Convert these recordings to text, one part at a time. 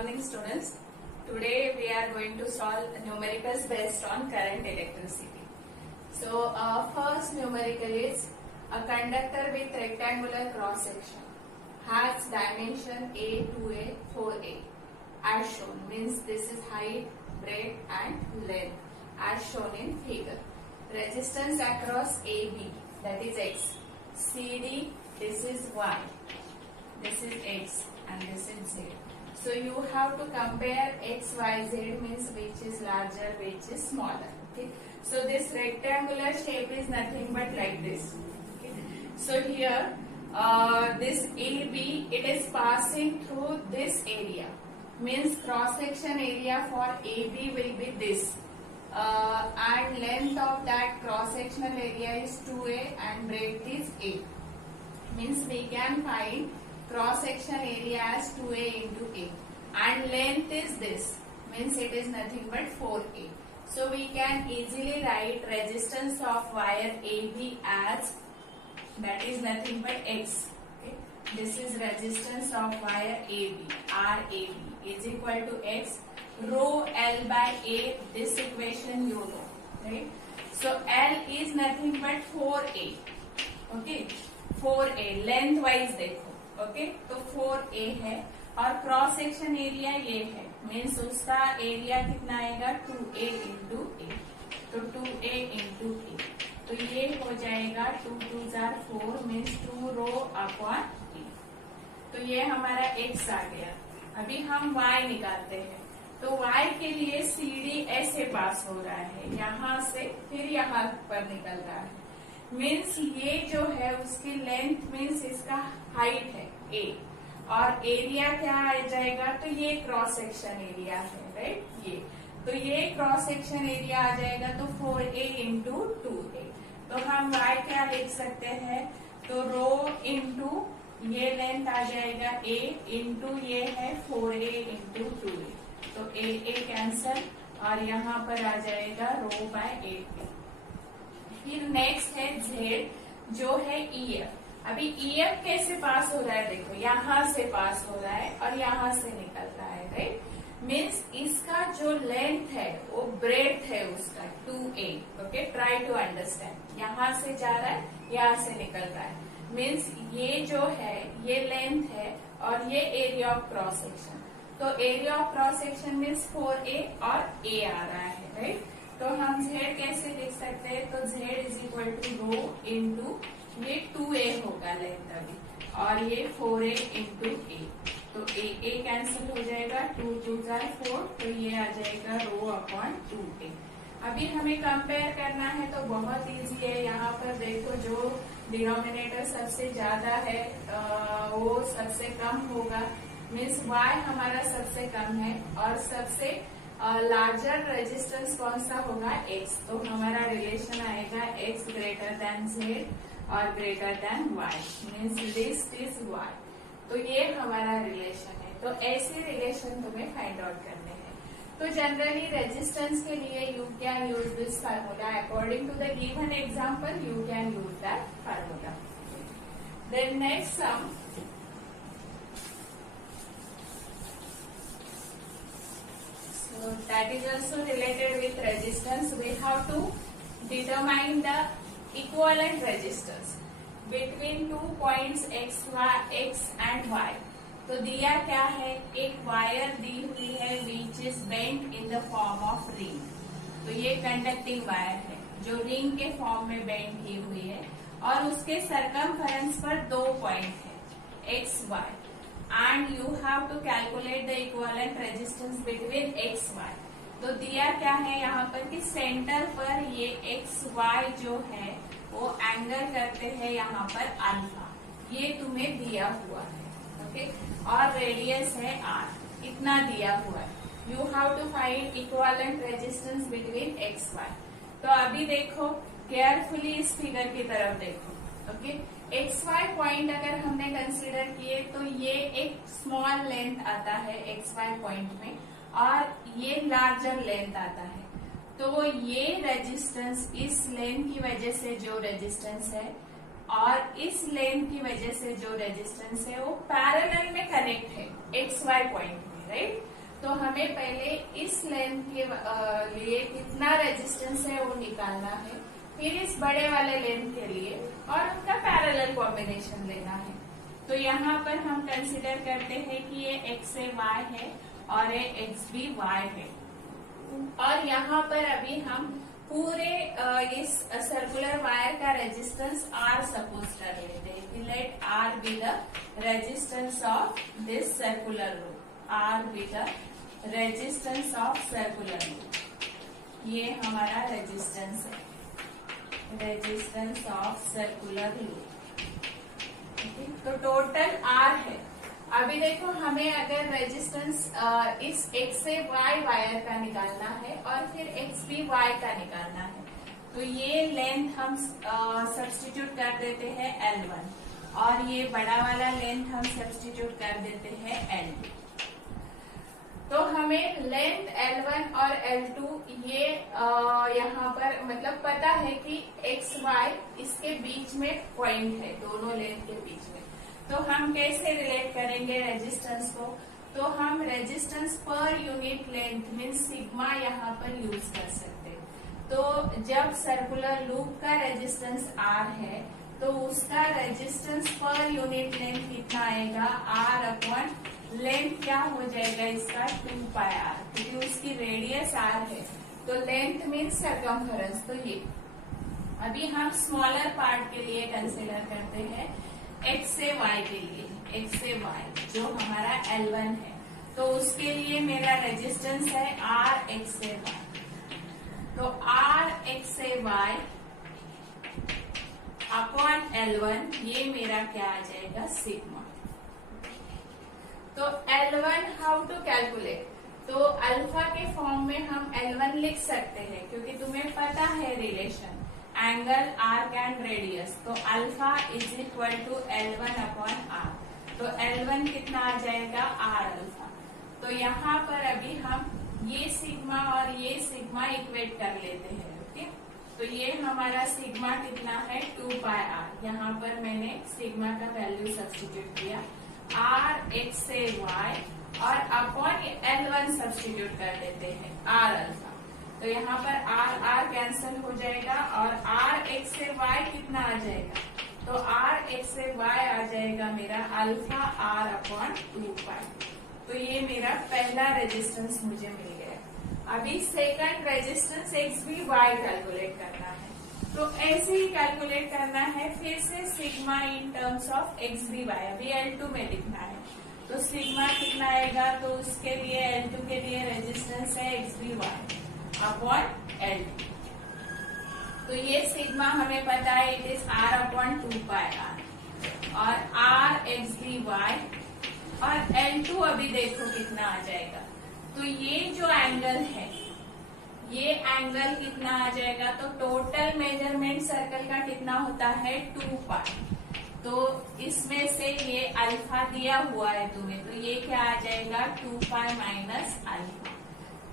morning, students. Today we are going to solve numericals based on current electricity. So first numerical is a conductor with rectangular cross section has dimension A, 2A, 4A as shown. Means this is height, breadth and length as shown in figure. Resistance across AB, that is X. CD, this is Y. This is X and this is Z. So you have to compare X, Y, Z, means which is larger, which is smaller. Okay. So this rectangular shape is nothing but like this. Okay. So here this AB, it is passing through this area. Means cross section area for AB will be this. And length of that cross sectional area is 2A and breadth is A. Means we can find cross section area as 2A into A and length is this, means it is nothing but 4A. So we can easily write resistance of wire AB as, that is nothing but X. Okay. This is resistance of wire AB, RAB is equal to X, rho L by A, this equation you know, right? So L is nothing but 4A, okay, 4A, length wise देखो, okay तो 4A है और cross section area ये है, means उसका area कितना आएगा 2A into A, तो 2A इंटू A, तो ये हो जाएगा 2 2 4 मीन्स 2 रो अपॉन A. तो ये हमारा X आ गया. अभी हम Y निकालते हैं. तो Y के लिए CD ऐसे पास हो रहा है, यहाँ से फिर यहाँ पर निकल रहा है. मीन्स ये जो है उसकी लेंथ मीन्स इसका हाइट है A और एरिया क्या आ जाएगा, तो ये क्रॉस सेक्शन एरिया है, राइट. ये तो ये क्रॉस सेक्शन एरिया आ जाएगा तो 4A इंटू 2A. तो हम Y क्या लिख सकते हैं, तो रो इंटू ये लेंथ आ जाएगा A इंटू ये है 4A इंटू 2A. तो A कैंसल और यहाँ पर आ जाएगा रो बाय 8A. फिर नेक्स्ट है Z जो है EF. अभी EF कैसे पास हो रहा है, देखो यहाँ से पास हो रहा है और यहाँ से निकल रहा है, राइट. मीन्स इसका जो लेंथ है वो ब्रेड्थ है उसका 2A. Okay, try to understand. यहाँ से जा रहा है, यहाँ से निकल रहा है. मीन्स ये जो है ये लेंथ है और ये एरिया ऑफ क्रॉस सेक्शन. तो area of cross section means 4A और A आ रहा है, राइट. तो हम Z कैसे लिख सकते हैं, तो Z is equal to rho into ये 2A होगा लेंथ अभी और ये 4A इंटू A. तो A कैंसिल हो जाएगा, 2 2 4, तो ये आ जाएगा रो अपॉन 2A. अभी हमें कंपेयर करना है तो बहुत इजी है. यहाँ पर देखो जो डिनोमिनेटर सबसे ज्यादा है वो सबसे कम होगा. मीन्स Y हमारा सबसे कम है और सबसे लार्जर रेजिस्टेंस कौन सा होगा, X. तो हमारा रिलेशन आएगा X ग्रेटर देन Z और greater than Y. Means list is Y. तो ये हमारा रिलेशन है. तो ऐसे रिलेशन तुम्हें फाइंड आउट करने हैं. तो जनरली रेजिस्टेंस के लिए you can use this formula. According to the given example you can use that formula. Then next sum. So that is also related with resistance. We have to determine the equivalent resistance between 2 points X and Y. तो दिया क्या है, एक wire दी हुई है which is bent in the form of ring. तो ये conducting wire है जो रिंग के फॉर्म में बेंड की हुई है और उसके सरकमफेरेंस पर 2 पॉइंट है X, Y. And you have to calculate the equivalent resistance between X, Y. तो दिया क्या है यहाँ पर कि सेंटर पर ये X, Y जो है वो एंगल करते हैं यहाँ पर अल्फा. ये तुम्हें दिया हुआ है, ओके. और रेडियस है R. इतना दिया हुआ है. You have to find equivalent resistance between X, Y. तो अभी देखो केयरफुली इस फिगर की तरफ देखो, ओके. XY पॉइंट अगर हमने कंसीडर किए तो ये एक स्मॉल लेंथ आता है XY पॉइंट में और ये लार्जर लेंथ आता है. तो ये रेजिस्टेंस इस लेंथ की वजह से जो रेजिस्टेंस है और इस लेंथ की वजह से जो रेजिस्टेंस है वो पैरेलल में कनेक्ट है XY पॉइंट में, राइट। तो हमें पहले इस लेंथ के लिए कितना रेजिस्टेंस है वो निकालना है, फिर इस बड़े वाले लेंथ के लिए और उनका पैरेलल कॉम्बिनेशन लेना है। तो यहाँ पर हम कंसिडर करते हैं कि ये एक्स ए वाई है और ये एक्स बी वाई है, और यहाँ पर अभी हम पूरे इस सर्कुलर वायर का रेजिस्टेंस R सपोज कर लेते हैं। Let R be the resistance of this circular loop, R be the resistance of circular loop. ये हमारा रेजिस्टेंस है, रेजिस्टेंस ऑफ सर्कुलर लूप। तो टोटल R है। अभी देखो हमें अगर रेजिस्टेंस इस एक्स ए वाई वायर का निकालना है और फिर एक्स बी वाई का निकालना है, तो ये लेंथ हम सब्स्टिट्यूट कर देते हैं L1 और ये बड़ा वाला लेंथ हम सब्स्टिट्यूट कर देते हैं L2। तो हमें लेंथ L1 और L2 ये यहाँ पर मतलब पता है कि एक्स वाई इसके बीच में पॉइंट है, दोनों लेंथ के बीच में। तो हम कैसे रिलेट करेंगे रेजिस्टेंस को? तो हम resistance per unit length mean sigma यहाँ पर यूज कर सकते हैं। तो जब सर्कुलर लूप का रेजिस्टेंस R है तो उसका रेजिस्टेंस पर यूनिट लेंथ कितना आएगा? R अपॉन लेंथ क्या हो जाएगा इसका? 2πr, क्योंकि उसकी रेडियस R है। तो लेंथ मीन सर्कमफरेंस। तो ये अभी हम स्मॉलर पार्ट के लिए कंसिडर करते हैं, एक्स से वाई के लिए, एक्स से वाई जो हमारा L1 है, तो उसके लिए मेरा रेजिस्टेंस है R एक्स से वाई। तो R एक्स से वाई अपॉन L1, ये मेरा क्या आ जाएगा? सिग्मा। तो L1 हाउ टू कैलकुलेट? तो अल्फा के फॉर्म में हम L1 लिख सकते हैं, क्योंकि तुम्हें पता है relation angle arc and radius. तो alpha is equal to L1 upon R। तो L1 कितना आ जाएगा? R alpha. तो यहाँ पर अभी हम ये सिग्मा और ये सिग्मा इक्वेट कर लेते हैं। ओके, तो ये हमारा सिग्मा कितना है? 2πr। यहाँ पर मैंने सिग्मा का वैल्यू सब्स्टिट्यूट किया, R एक्स से वाई और अपॉन L1 सब्स्टिट्यूट कर देते हैं R अल्फा। तो यहाँ पर R कैंसिल हो जाएगा और R एक्स से वाई कितना आ जाएगा? तो R एक्स से वाई आ जाएगा मेरा अल्फा R अपॉन 2π। तो ये मेरा पहला रेजिस्टेंस मुझे मिल गया। अभी second resistance x B y calculate करना है। तो ऐसे ही कैलकुलेट करना है, फिर से sigma in terms of x B y अभी L2 में लिखना है। तो सिग्मा कितना आएगा? तो उसके लिए L2 के लिए रेजिस्टेंस है x B Y upon L2। तो ये सिग्मा हमें पता है, it is R upon 2πr और R एक्स बी वाई और L2 अभी देखो कितना आ जाएगा। तो ये जो एंगल है, ये एंगल कितना आ जाएगा? तो टोटल मेजरमेंट सर्कल का कितना होता है? 2π। तो इसमें से ये अल्फा दिया हुआ है तुम्हें, तो ये क्या आ जाएगा? 2π माइनस अल्फा।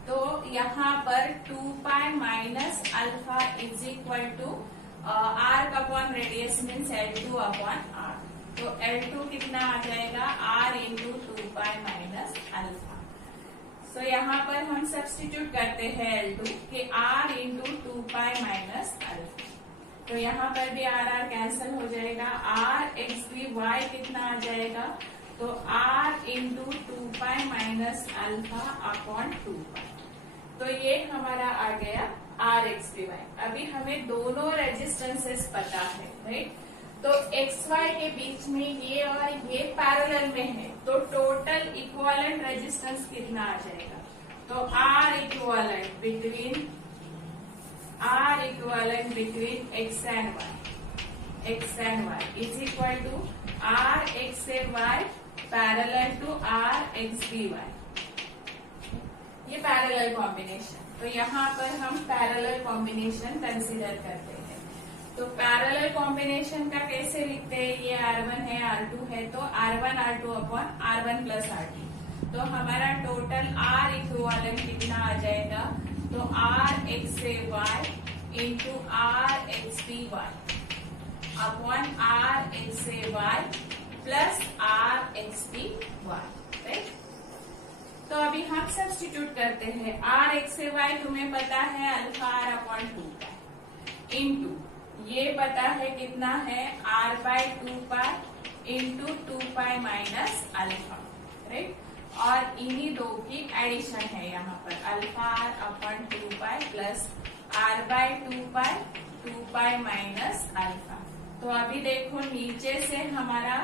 तो यहाँ पर 2π minus alpha is equal to arc upon radius means L2 upon R। तो L2 कितना आ जाएगा? R into 2π minus alpha. तो यहाँ पर हम सब्स्टिट्यूट करते हैं L2 कि R इंटू 2π माइनस अल्फा। तो यहाँ पर भी R कैंसिल हो जाएगा। R एक्स बी वाई कितना आ जाएगा? तो R into 2π minus alpha upon 2π। तो ये हमारा आ गया R एक्स बी वाई। अभी हमें दोनों रेजिस्टेंसेस पता है, राइट। तो एक्स वाई के बीच में ये और ये पैरेलल में है, तो टोटल इक्विवेलेंट रेजिस्टेंस कितना आ जाएगा? तो R equivalent between x and y is equal to R x and y parallel to R x B y. ये पैरेलल कॉम्बिनेशन। तो यहाँ पर हम पैरेलल कॉम्बिनेशन कंसीडर करते हैं। तो पैरेलल कॉम्बिनेशन का कैसे लिखते हैं? ये R1 है, R2 है, तो R1 R2 upon R1 plus R2। तो हमारा टोटल R इक्विवेलेंट कितना आ जाएगा? तो R X A Y into R x B Y upon R X A Y plus R x B Y, right. तो अभी हम सब्स्टिट्यूट करते हैं। आर एक्स से वाई तुम्हें पता है alpha r upon 2 pi into ये पता है कितना है r by 2 pi into 2 pi minus alpha, right. और इन्हीं दो की एडिशन है यहाँ पर alpha r upon 2 pi plus r by 2 pi minus alpha. तो अभी देखो नीचे से हमारा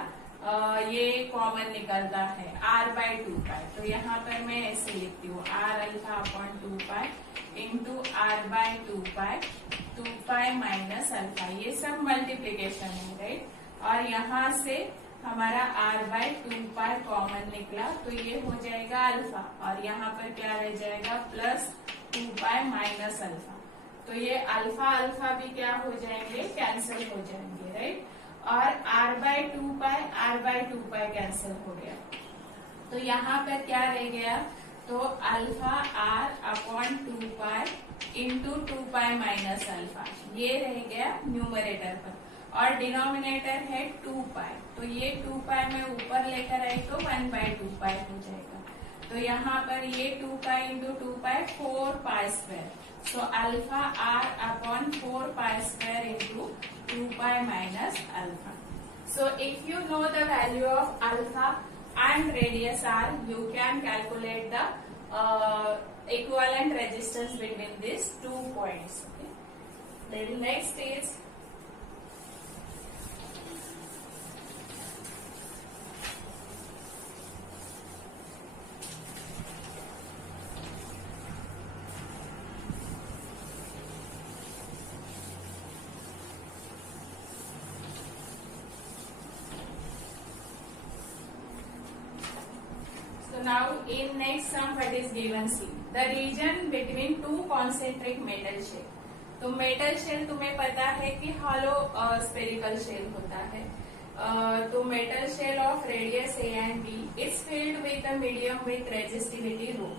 ये कॉमन निकलता है आर बाय 2 पाई। तो यहाँ पर मैं ऐसे लिखती हूँ r alpha upon 2 pi into r by 2 pi minus alpha. ये सब मल्टीप्लीकेशन है, राइट। और यहाँ से हमारा आर बाय 2 पाई कॉमन निकला तो ये हो जाएगा अल्फा और यहाँ पर क्या रह जाएगा प्लस 2 पाई माइनस अल्फा। तो ये अल्फा अल्फा भी क्या हो जाएंगे कैंसिल हो जाएंगे, राइट। और आर बाय 2 पाई कैंसिल हो गया तो यहाँ पर क्या रह गया तो alpha r upon 2 pi into 2 pi minus alpha ये रह गया न्यूमरेटर पर और डिनोमिनेटर है 2 पाई। तो ये 2 पाई में ऊपर लेकर आए तो 1 बाय 2 पाई हो जाएगा। तो यहाँ पर ये 2 pi into 2 pi 4 pi square. So alpha r upon 4 pi square into 2 pi minus alpha. So if you know the value of alpha and radius r, you can calculate the equivalent resistance between these 2 points. Okay. Then next is now in next sum what is given C, the region between two concentric metal shell। तो metal shell तुम्हें पता है कि hollow spherical shell होता है। तो metal shell of radius A and B is filled with a medium with resistivity rho।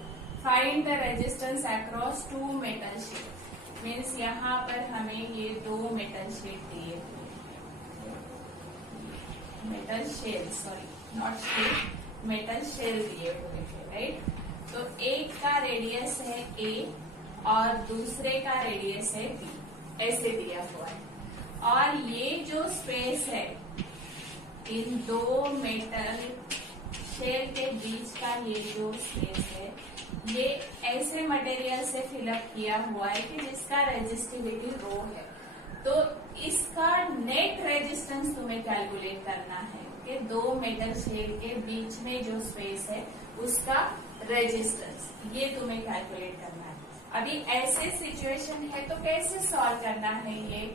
Find the resistance across two metal shell। Means यहाँ पर हमें ये दो मेटल शेल दिए हुए, metal shell sorry not shell, metal shell दिए हुए हैं, राइट। तो एक का रेडियस है A और दूसरे का रेडियस है B, ऐसे दिया हुआ है। और ये जो स्पेस है इन दो मेटल शेल के बीच का ये जो स्पेस है ये ऐसे मटेरियल से फिलअप किया हुआ है कि जिसका रेजिस्टिविटी रो है। तो इसका नेट रेजिस्टेंस तुम्हें कैलकुलेट करना है कि दो मेटल शेल के बीच में जो स्पेस है उसका रेजिस्टेंस ये तुम्हें कैलकुलेट करना है। अभी ऐसे सिचुएशन है तो कैसे सॉल्व करना है ये,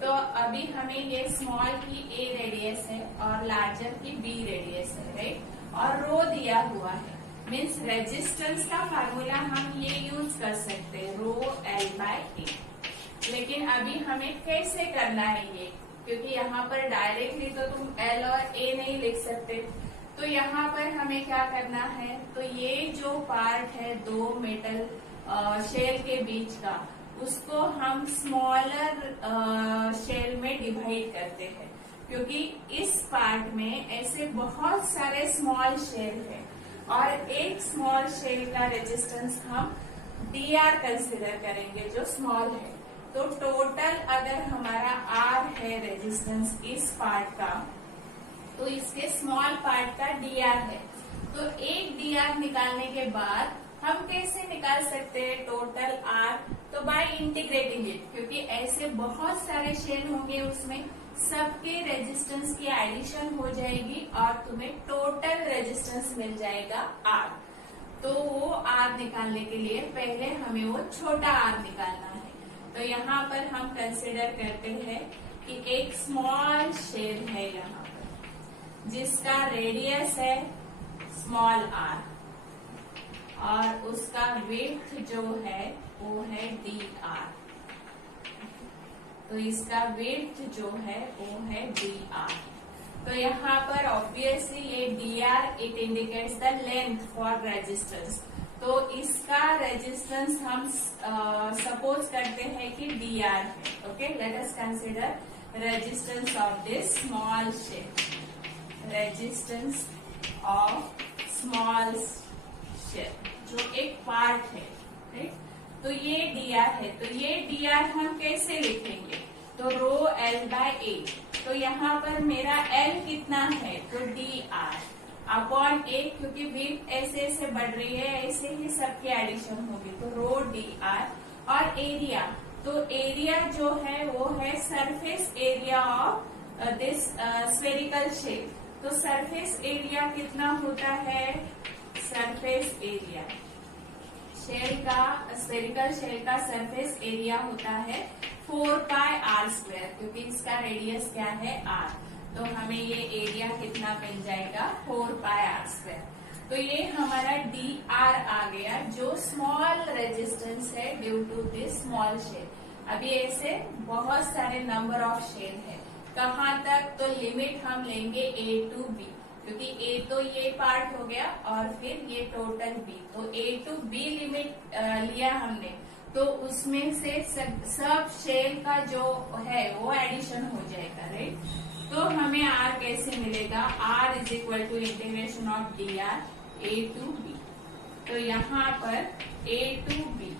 तो अभी हमें ये स्मॉल की A रेडियस है और लार्जर की B रेडियस है, राइट। और रो दिया हुआ है मीन्स रेजिस्टेंस का फार्मूला हम ये यूज कर सकते हैं रो L बाय A। लेकिन अभी हमें कैसे करना है ये, क्योंकि यहाँ पर डायरेक्टली तो तुम L और A नहीं लिख सकते। तो यहाँ पर हमें क्या करना है, तो ये जो पार्ट है दो मेटल शेल के बीच का उसको हम स्मॉलर शेल में डिवाइड करते हैं, क्योंकि इस पार्ट में ऐसे बहुत सारे स्मॉल शेल है और एक स्मॉल शेल का रेजिस्टेंस हम DR कंसिडर करेंगे जो स्मॉल है। तो टोटल अगर हमारा R है रेजिस्टेंस इस पार्ट का तो इसके स्मॉल पार्ट का DR है। तो एक DR निकालने के बाद हम कैसे निकाल सकते हैं टोटल R, तो बाय इंटीग्रेटिंग इट, क्योंकि ऐसे बहुत सारे शेल होंगे उसमें सबके रेजिस्टेंस की एडिशन हो जाएगी और तुम्हें टोटल रेजिस्टेंस मिल जाएगा R। तो वो R निकालने के लिए पहले हमें वो छोटा R निकालना है। तो यहाँ पर हम कंसिडर करते हैं कि एक स्मॉल शेल है यहाँ पर जिसका रेडियस है स्मॉल r और उसका विड्थ जो है वो है dr। तो इसका विड्थ जो है वो है dr। तो यहाँ पर ऑब्वियसली ये dr it indicates the length for resistance. तो इसका रेजिस्टेंस हम सपोज करते हैं कि dr है। Okay, let us consider resistance of this small shell, resistance of small shell, जो एक पार्ट है, राइट। तो ये dr है, तो ये dr हम कैसे लिखेंगे, तो रो l बाय ए। तो यहाँ पर मेरा l कितना है, तो dr अपॉन ए, क्योंकि विड्थ ऐसे ऐसे बढ़ रही है, ऐसे ही सबकी एडिशन होगी, तो रो dr। और एरिया, तो एरिया जो है वो है surface area of this spherical shape. तो सरफेस एरिया कितना होता है, सरफेस एरिया शेल का, स्फेरिकल शेल का सरफेस एरिया होता है 4πr², क्योंकि इसका रेडियस क्या है r। तो हमें ये एरिया कितना मिल जाएगा, 4πr²। तो ये हमारा dr आ गया, जो स्मॉल रेजिस्टेंस है due to this small shell. अभी ऐसे बहुत सारे नंबर ऑफ शेल है, कहाँ तक, तो लिमिट हम लेंगे a टू b, क्योंकि a तो ये पार्ट हो गया और फिर ये टोटल b, तो a टू b लिमिट लिया हमने, तो उसमें से सब शेल का जो है वो एडिशन हो जाएगा, राइट। तो हमें r कैसे मिलेगा, r is equal to integration of dr a to b। तो यहाँ पर a टू b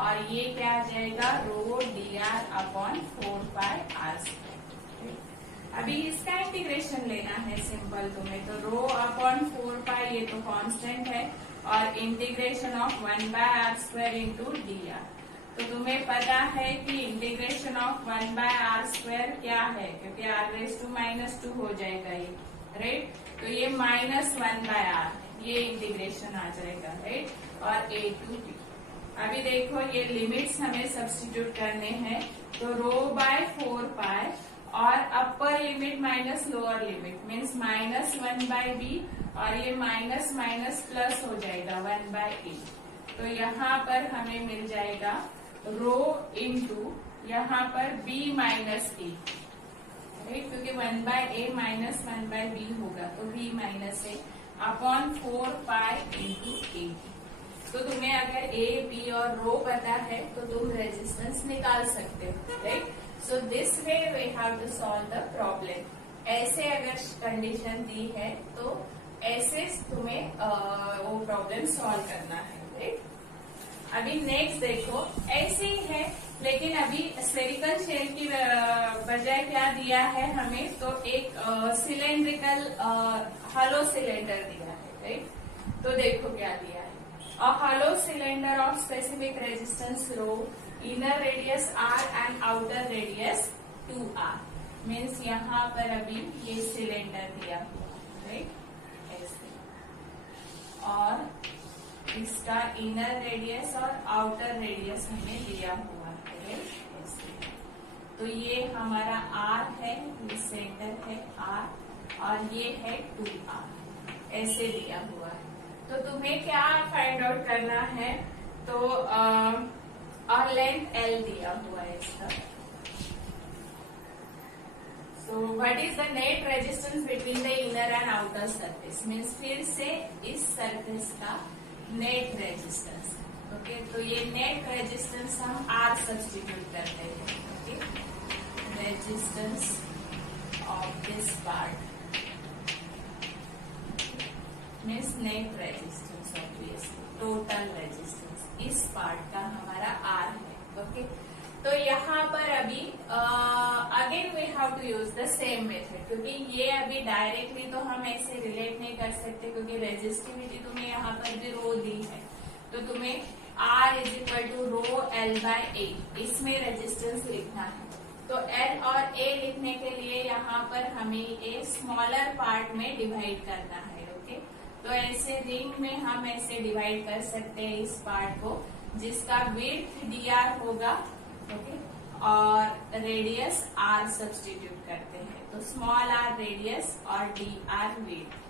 और ये क्या आ जाएगा, रो dr अपॉन 4πr²। अभी इसका इंटीग्रेशन लेना है सिंपल तुम्हें, तो रो अपॉन 4π ये तो कांस्टेंट है, और integration of 1/r² into dr। तो तुम्हें पता है कि इंटीग्रेशन ऑफ 1/r² क्या है, क्योंकि r⁻² हो जाएगा ये, राइट। तो ये -1/r, ये इंटीग्रेशन आ जाएगा, राइट। और a टू b, अभी देखो ये लिमिट्स हमें सब्स्टिट्यूट करने हैं, तो रो बाय 4π और upper limit minus lower limit means -1/b, और ये माइनस माइनस प्लस हो जाएगा 1/a। तो यहाँ पर हमें मिल जाएगा रो इंटू यहाँ पर b माइनस a, राइट, क्योंकि 1/a माइनस 1/b होगा, तो b minus a upon 4π into a। तो तुम्हें अगर a, b और रो पता है तो तुम रेजिस्टेंस निकाल सकते हो, right. So this way we have to solve the problem. ऐसे अगर कंडीशन दी है तो ऐसे तुम्हें वो प्रॉब्लम सॉल्व करना है, राइट। अभी नेक्स्ट देखो, ऐसे ही है, लेकिन अभी स्फेरिकल शेल की बजाय क्या दिया है हमें, तो एक सिलेंड्रिकल हॉलो सिलेंडर दिया है, राइट। तो देखो क्या दिया है, a hollow cylinder of specific resistance rho, inner radius r and outer radius 2r। Means यहाँ पर अभी ये सिलेंडर दिया हुआ, राइट, ऐसे, और इसका इनर रेडियस और आउटर रेडियस हमें दिया हुआ है, ऐसे। तो ये हमारा r है, ये सेंटर है r, और ये है 2r, ऐसे दिया हुआ है। तो तुम्हें क्या फाइंड आउट करना है, तो और लेंथ l दिया हुआ है इसका। So what is the net resistance between the inner and outer surface, means फिर से इस सरफेस का नेट रेजिस्टेंस, ओके। तो ये नेट रेजिस्टेंस हम r सब्स्टिट्यूट करते हैं, okay. Resistance of this part means net resistance, obviously total resistance इस पार्ट का हमारा R है, ओके। तो यहाँ पर अभी again we have to use the same method, क्योंकि ये अभी डायरेक्टली तो हम ऐसे रिलेट नहीं कर सकते, क्योंकि रेजिस्टिविटी तुम्हें यहाँ पर भी रो दी है, तो तुम्हें R is equal to rho L/A इसमें रेजिस्टेंस लिखना है। तो L और A लिखने के लिए यहाँ पर हमें एक स्मॉलर पार्ट में डिवाइड करना है, ओके। तो ऐसे रिंग में हम ऐसे डिवाइड कर सकते हैं इस पार्ट को, जिसका विड्थ dr होगा, ओके, और रेडियस r सब्स्टिट्यूट करते हैं, तो स्मॉल r रेडियस और dr विड्थ।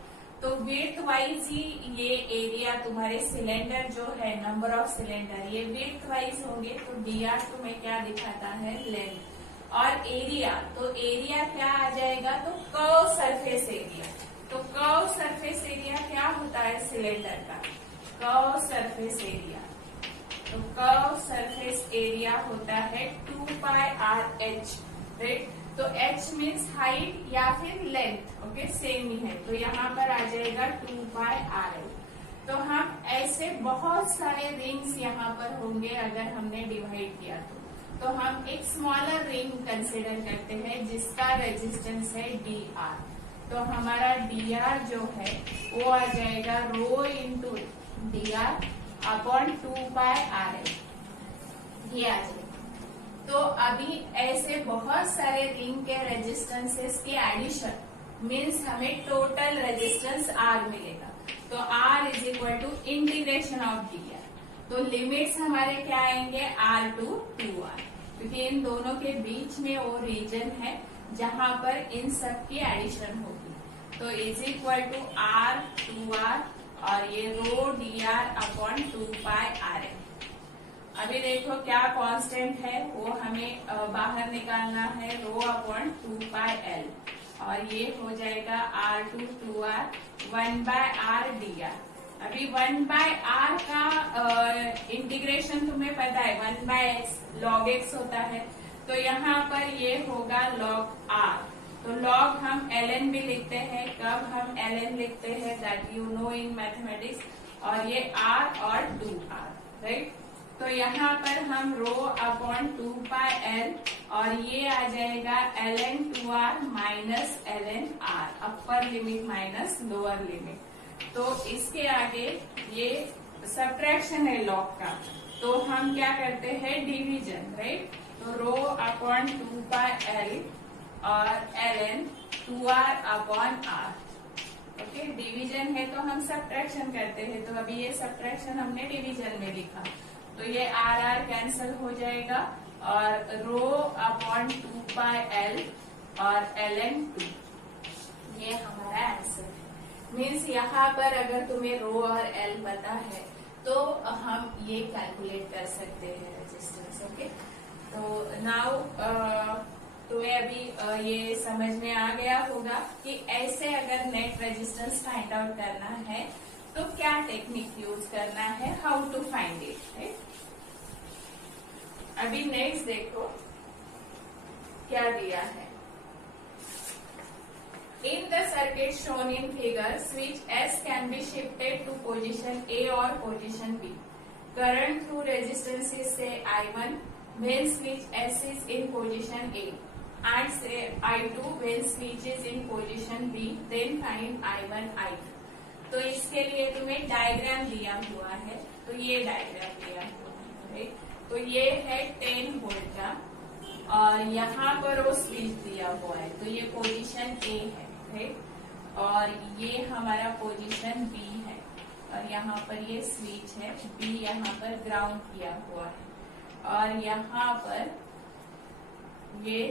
तो विड्थ वाइज ही ये एरिया तुम्हारे सिलेंडर जो है, नंबर ऑफ सिलेंडर ये विड्थ वाइज होंगे, तो dr तुम्हें क्या दिखाता है, लेंथ। और एरिया, तो एरिया क्या आ जाएगा, तो कर्व सरफेस एरिया। तो कर्व सरफेस एरिया क्या होता है सिलेंडर का, कर्व सरफेस एरिया। तो कर्व सरफेस एरिया होता है 2πr/h, राइट। तो h मीन्स हाइट या फिर लेंथ, ओके, सेम ही है, तो यहाँ पर आ जाएगा 2πr/h। तो हम ऐसे ऐसे बहुत सारे रिंग्स यहाँ पर होंगे अगर हमने डिवाइड किया तो हम एक स्मॉलर रिंग कंसिडर करते हैं जिसका रेजिस्टेंस है dr। तो हमारा dr जो है वो आ जाएगा rho into dr upon 2πr, ये आ जाएगा। तो अभी ऐसे बहुत सारे रिंग के रेजिस्टेंसेस के एडिशन मीन्स हमें टोटल रेजिस्टेंस R मिलेगा। तो R is equal to integration of dr। तो लिमिट्स हमारे क्या आएंगे R टू 2R, क्योंकि इन दोनों के बीच में वो रीजन है जहां पर इन सब की एडिशन होगी। तो is equal to R 2R और ये रो dr अपॉन 2πr। अभी देखो क्या कांस्टेंट है वो हमें बाहर निकालना है, रो अपॉन 2πl और ये हो जाएगा R to 2R 1/r dr। अभी 1/r का इंटीग्रेशन तुम्हें पता है 1/x log x होता है, तो यहाँ पर ये होगा log r। तो log हम ln भी लिखते हैं, कब हम ln लिखते हैं that you know in mathematics, और ये r और 2r, राइट। तो यहाँ पर हम रो अपॉन 2πl और ये आ जाएगा ln 2r minus ln r, upper limit minus lower limit. तो इसके आगे ये सब्ट्रैक्शन है लॉग का, तो हम क्या करते हैं डिवीजन, राइट। तो रो अपॉन 2πl और ln 2r upon r, okay. Division है तो हम सब्ट्रैक्शन करते हैं, तो अभी ये सब्ट्रैक्शन हमने डिवीजन में लिखा, तो ये r कैंसिल हो जाएगा और रो अपॉन 2πl और ln 2, ये हमारा आंसर है। मीन्स यहाँ पर अगर तुम्हें रो और l पता है तो हम ये कैलकुलेट कर सकते हैं रेजिस्टेंस, ओके। तो नाउ तुम्हें अभी ये समझ में आ गया होगा कि ऐसे अगर नेट रेजिस्टेंस फाइंड आउट करना है तो क्या टेक्निक यूज करना है, how to find it, right. अभी नेक्स्ट देखो क्या दिया है। In the circuit shown in figure, switch S can be shifted to position A or position B. Current through resistance is say I1 when switch S is in position A, and say I2 when switch is in position B. Then find I1, I2. तो इसके लिए तुम्हें diagram दिया हुआ है, तो ये diagram दिया हुआ है, राइट। तो ये है 10 वोल्ट का और यहाँ पर वो स्विच दिया हुआ है, तो ये पोजीशन A है, राइट। और ये हमारा पोजीशन B है और यहाँ पर ये स्विच है, B यहाँ पर ग्राउंड किया हुआ है और यहाँ पर ये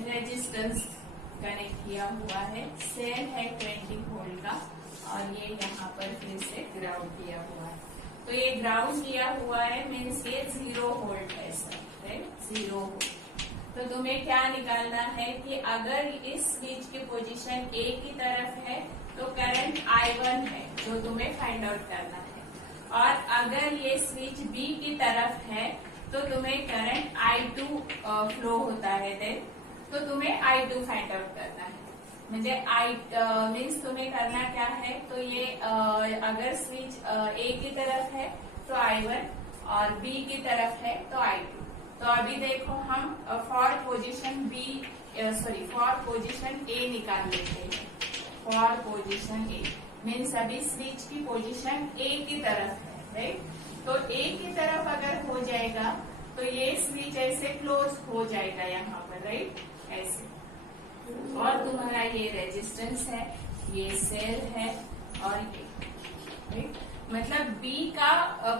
रेजिस्टेंस कनेक्ट किया हुआ है, सेल है 20 वोल्ट का और ये यहाँ पर फिर से ग्राउंड किया हुआ है। तो ये ग्राउंड किया हुआ है मीन्स ये 0 वोल्ट है सर, राइट, 0 वोल्ट। तो तुम्हें क्या निकालना है कि अगर इस स्विच की पोजीशन A की तरफ है तो करंट I1 है जो तुम्हें फाइंड आउट करना है, और अगर ये स्विच B की तरफ है तो तुम्हें करंट I2 फ्लो होता है, देन तो तुम्हें I2 फाइंड आउट करना है। म्हणजे मीन्स तुम्हें करना क्या है, तो ये अगर स्विच A की तरफ है तो I1 और B की तरफ है तो I2। तो अभी देखो हम फॉर पोजीशन A निकाल लेते हैं। फॉर पोजीशन A मीन्स अभी स्विच की पोजीशन A की तरफ है, राइट। तो A की तरफ अगर हो जाएगा तो ये स्विच ऐसे क्लोज हो जाएगा यहाँ पर, राइट, ऐसे। और तुम्हारा ये रेजिस्टेंस है, ये सेल है और ये, राइट। मतलब B का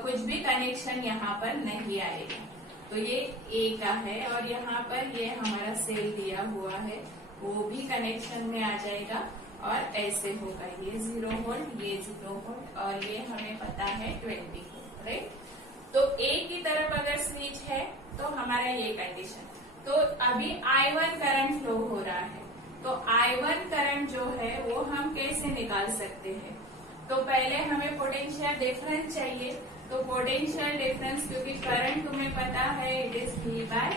कुछ भी कनेक्शन यहाँ पर नहीं आएगा। तो ये A का है और यहाँ पर ये हमारा सेल दिया हुआ है, वो भी कनेक्शन में आ जाएगा और ऐसे होगा, ये 0 वोल्ट, ये 0 वोल्ट और ये हमें पता है 20 वोल्ट, राइट। तो A की तरफ अगर स्विच है तो हमारा ये कंडीशन। तो अभी I1 करंट फ्लो हो रहा है, तो I1 करंट जो है वो हम कैसे निकाल सकते हैं। तो पहले हमें पोटेंशियल डिफरेंस चाहिए। तो पोटेंशियल डिफरेंस, क्योंकि करंट तुम्हें पता है इट इज V/R,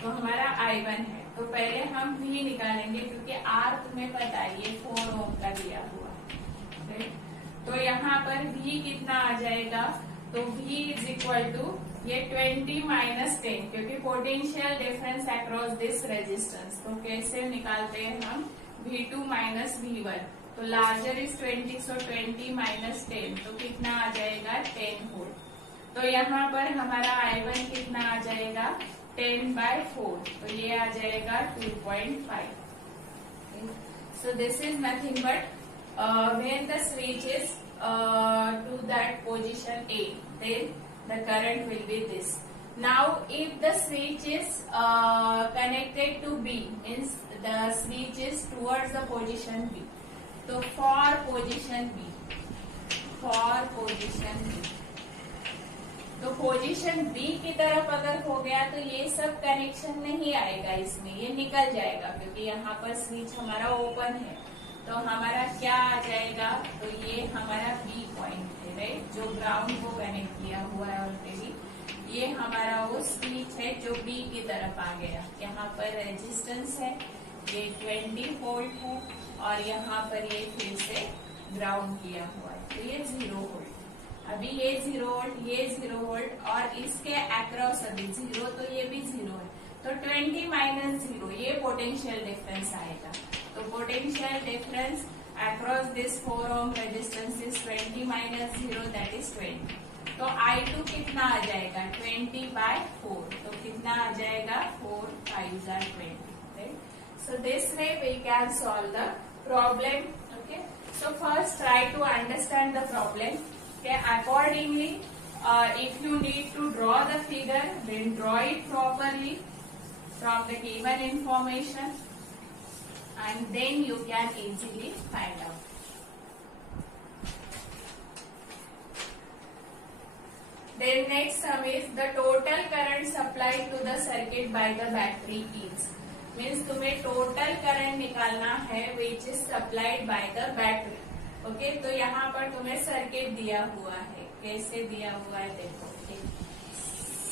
तो हमारा I1 है, तो पहले हम V निकालेंगे क्योंकि R तुम्हें पता है ये 4 ओम का दिया हुआ है। तो यहाँ V कितना आ जाएगा, तो V इज इक्वल टू ये 20 माइनस 10, क्योंकि potential difference across this resistance. तो कैसे निकालते हैं हम, V2 माइनस V1, तो लार्जर इज 20, सो 20 माइनस 10, तो कितना आ जाएगा 10 वोल्ट। तो यहाँ पर हमारा I1 कितना आ जाएगा 10/4, तो ये आ जाएगा 2.5। So this is nothing but when the switch is to that position A, then the current will be this. Now if the switch is connected to B, means the switch is towards the position B. So for position B, तो position B की तरफ अगर हो गया तो ये सब connection नहीं आएगा इसमें, ये निकल जाएगा, क्योंकि यहाँ पर स्विच हमारा ओपन है। तो हमारा क्या आ जाएगा, तो ये हमारा बी पॉइंट है, राइट, जो ग्राउंड को कनेक्ट किया हुआ है ऑलरेडी। ये हमारा वो स्विच है जो बी की तरफ आ गया। यहाँ पर रेजिस्टेंस है, ये 20 वोल्ट है, और यहाँ पर ये फिर से ग्राउंड किया हुआ है, तो ये 0 वोल्ट। अभी ये 0 वोल्ट, ये 0 वोल्ट, और इसके अक्रॉस अभी 0, तो ये भी 0 है। तो 20 माइनस 0, ये पोटेंशियल डिफरेंस आएगा। तो potential difference across this 4 ohm resistance is 20 minus 0, that is 20। तो I2 कितना आ जाएगा 20/4, तो कितना आ जाएगा 4 5 are 20, right? So this way we can solve the problem. Okay, so first try to understand the problem. Okay, accordingly, if you need to draw the figure, then draw it properly from the given information, and then you can easily find out. Then next sum is the total current supplied to the circuit by the battery is, means तुम्हें total current निकालना है which is supplied by the battery. Okay, तो यहाँ पर तुम्हें circuit दिया हुआ है। कैसे दिया हुआ है देखो, एक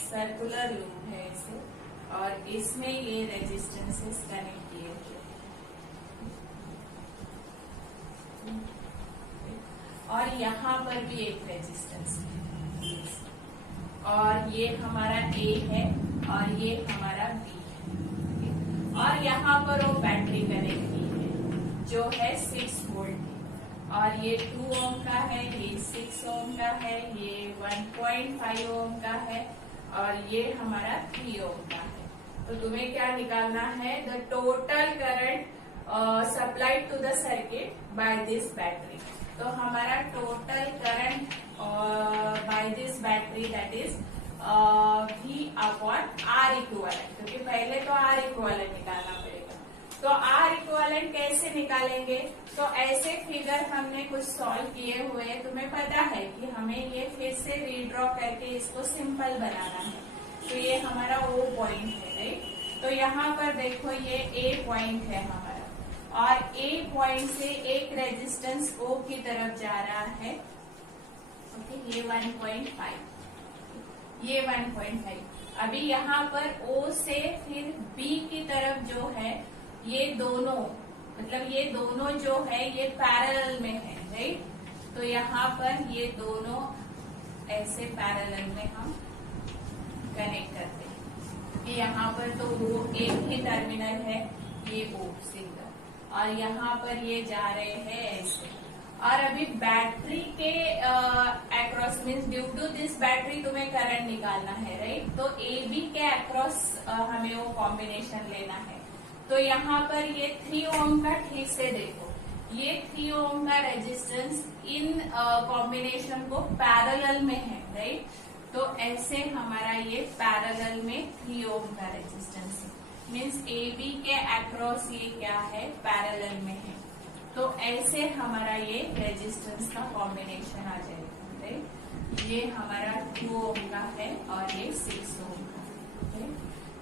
सर्कुलर लूप है इसे, और इसमें ये रेजिस्टेंसेस कनेक्ट किए हुए, और यहाँ पर भी एक रेजिस्टेंस है, और ये हमारा A है और ये हमारा B है, और यहाँ पर वो बैटरी कनेक्ट की है जो है 6 वोल्ट, और ये 2 ओम का है, ये 6 ओम का है, ये 1.5 ओम का है, और ये हमारा 3 ओम का है। तो तुम्हें क्या निकालना है, the total current supplied to the circuit by this battery. तो हमारा total current by this battery that is V/R equivalent, क्योंकि पहले तो R इक्विवेलेंट निकालना पड़ेगा। तो R इक्विवेलेंट कैसे निकालेंगे, तो ऐसे फिगर हमने कुछ सॉल्व किए हुए हैं, तुम्हें पता है कि हमें ये फिर से रीड्रॉ करके इसको सिंपल बनाना है। तो ये हमारा O पॉइंट है, राइट। तो यहाँ पर देखो ये A पॉइंट है हमारा, और A पॉइंट से एक रेजिस्टेंस O की तरफ जा रहा है। ओके, ये 1.5, ये 1.5। अभी यहाँ पर O से फिर B की तरफ जो है, ये दोनों, मतलब ये दोनों जो है ये पैरेलल में है, राइट। तो यहाँ पर ये दोनों ऐसे पैरेलल में हम कनेक्ट करते हैं। कि यहाँ पर तो वो एक ही टर्मिनल है, ये O सिंगल, और यहाँ पर ये जा रहे हैं ऐसे। और अभी बैटरी के across means due to this battery तुम्हें करंट निकालना है, राइट। तो AB के अक्रॉस हमें वो कॉम्बिनेशन लेना है। तो यहाँ पर ये 3 ओम का, ठीक से देखो, ये 3 ओम का रेजिस्टेंस इन कॉम्बिनेशन को पैरेलल में है, राइट। तो ऐसे हमारा ये पैरेलल में 3 ओम का रेजिस्टेंस है, मीन्स AB के अक्रॉस ये क्या है, पैरेलल में है। तो ऐसे हमारा ये रेजिस्टेंस का कॉम्बिनेशन आ जाएगा, राइट। ये हमारा 2 ओम का है और ये 6 ओम का है।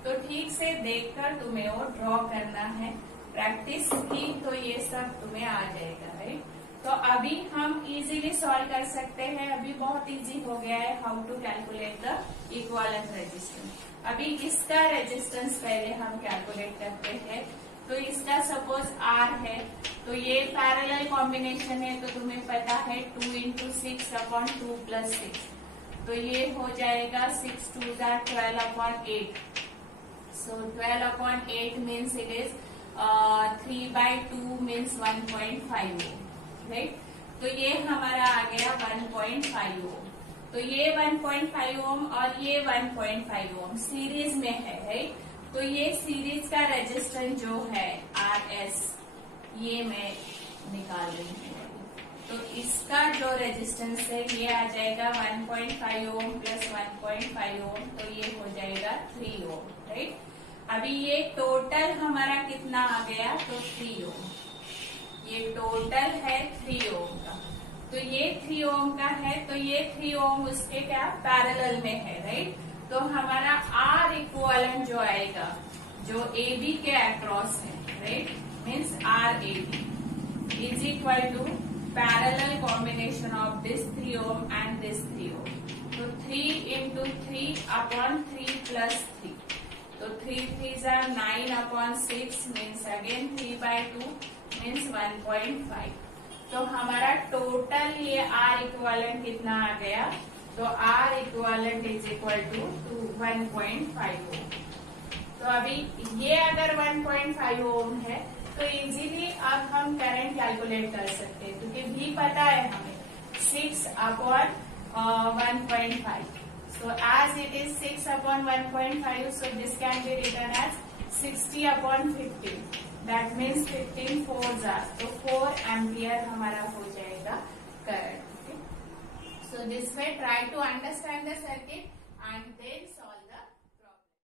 तो ठीक से देखकर तुम्हें वो ड्रॉ करना है, प्रैक्टिस की तो ये सब तुम्हें आ जाएगा, राइट। तो अभी हम इजीली सॉल्व कर सकते हैं, अभी बहुत इजी हो गया है how to calculate the equivalent resistance. अभी इसका रेजिस्टेंस पहले हम कैलकुलेट करते हैं। तो इसका सपोज R है, तो ये पैरेलल कॉम्बिनेशन है, तो तुम्हें पता है 2 into 6 upon 2 plus 6, तो ये हो जाएगा 6 2 12 upon 8. So 12 upon 8 means it is 3/2 means 1.5 ohm, right? तो ये हमारा आ गया 1.5 ohm. तो ये 1.5 ओम और ये 1.5 ओम सीरीज में है, राइट? तो ये सीरीज का रेजिस्टेंस जो है RS, ये मैं निकाल रही हूँ. तो इसका जो रेजिस्टेंस है ये आ जाएगा 1.5 ओम प्लस 1.5 ओम, तो ये हो जाएगा 3 ओम, राइट? अभी ये टोटल हमारा कितना आ गया? तो 3 ओम. ये टोटल है 3 ओम का. तो ये 3 ओम का है, तो ये 3 ओम उसके क्या पैरेलल में है, राइट? तो हमारा R इक्वलेंट जो आएगा, जो AB के अक्रॉस है, right, means RAB is equal to parallel combination of this 3 ohm and this 3 ohm. तो 3 into 3 upon 3 plus 3. तो 3 3s are 9 upon 6 means again 3/2 means 1.5. तो हमारा टोटल ये R इक्वलेंट कितना आ गया? तो R equivalent is equal to 1.5 ohm. तो अभी ये अगर 1.5 ओम है तो इजीली अब हम करंट कैलकुलेट कर सकते हैं, क्योंकि भी पता है हमें 6 upon 1.5. So as it is 6 upon 1.5, so this can be written as 60 upon 15. That means 15 4s are, तो 4 एम्पियर हमारा हो जाएगा current. So this way try to understand the circuit and then